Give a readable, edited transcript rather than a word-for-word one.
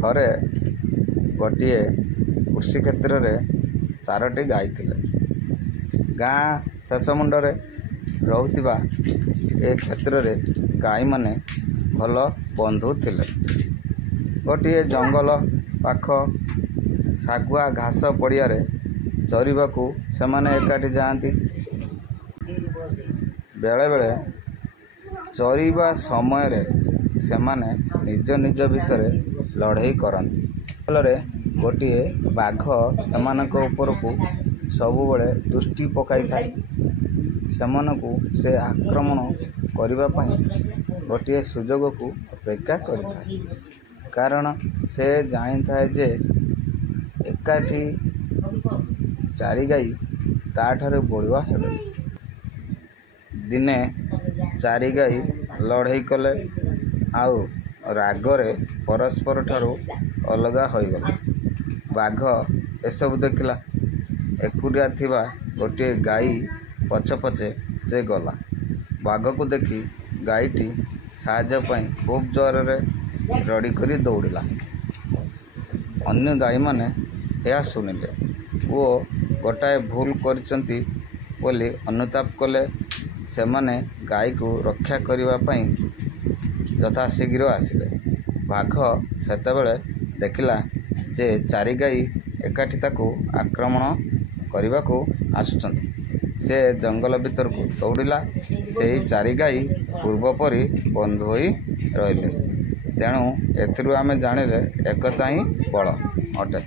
ଥରେ ଗୋଟିଏ କୃଷି କ୍ଷେତ୍ରରେ 4ଟି ଗାଈ ଥିଲେ। ଗାଁ ଶେଷ ମୁଣ୍ଡରେ ରହୁଥିବା ଏ କ୍ଷେତ୍ରରେ ଗାଈମାନେ ଭଲ ବନ୍ଧୁ ଥିଲେ। ଗୋଟିଏ ଜଙ୍ଗଲ ପାଖ ଶାଗୁଆ ଘାସ ପଡ଼ିଆରେ ଚରିବାକୁ ସେମାନେ ଏକାଠି ଯାଆନ୍ତି। ବେଳେବେଳେ ଚରିବା ସମୟରେ ସେମାନେ ନିଜ ନିଜ ଭିତରେ ଲଢ଼େଇ କରନ୍ତି। ଫଳରେ ଗୋଟିଏ ବାଘ ସେମାନଙ୍କ ଉପରକୁ ସବୁବେଳେ ଦୃଷ୍ଟି ପକାଇଥାଏ। ସେମାନଙ୍କୁ ସେ ଆକ୍ରମଣ କରିବା ପାଇଁ ଗୋଟିଏ ସୁଯୋଗକୁ ଅପେକ୍ଷା କରିଥାଏ। କାରଣ ସେ ଜାଣିଥାଏ ଯେ ଏକାଠି 4 ଗାଈ ତାଠାରୁ ବଳୁଆ ହେବେ। ଦିନେ 4 ଗାଈ ଲଢ଼େଇ କଲେ ଆଉ ରାଗରେ ପରସ୍ପର ଠାରୁ ଅଲଗା ହୋଇଗଲେ। ବାଘ ଏସବୁ ଦେଖିଲା। ଏକୁଟିଆ ଥିବା ଗୋଟିଏ ଗାଈ ପଛେ ପଛେ ସେ ଗଲା। ବାଘକୁ ଦେଖି ଗାଈଟି ସାହାଯ୍ୟ ପାଇଁ ଖୁବ୍ ଜୋରରେ ରଡ଼ି କରି ଦୌଡ଼ିଲା। ଅନ୍ୟ ଗାଈମାନେ ଏହା ଶୁଣିଲେ ଓ ଗୋଟାଏ ଭୁଲ କରିଛନ୍ତି ବୋଲି ଅନୁତାପ କଲେ। ସେମାନେ ଗାଈକୁ ରକ୍ଷା କରିବା ପାଇଁ ଯଥାଶୀଘ୍ର ଆସିଲେ। ବାଘ ସେତେବେଳେ ଦେଖିଲା ଯେ 4 ଗାଈ ଏକାଠି ତାକୁ ଆକ୍ରମଣ କରିବାକୁ ଆସୁଛନ୍ତି। ସେ ଜଙ୍ଗଲ ଭିତରକୁ ଦୌଡ଼ିଲା। ସେହି 4 ଗାଈ ପୂର୍ବ ପରି ବନ୍ଧୁ ହୋଇ ରହିଲେ। ତେଣୁ ଏଥିରୁ ଆମେ ଜାଣିଲେ ଏକତା ହିଁ ବଳ ଅଟେ।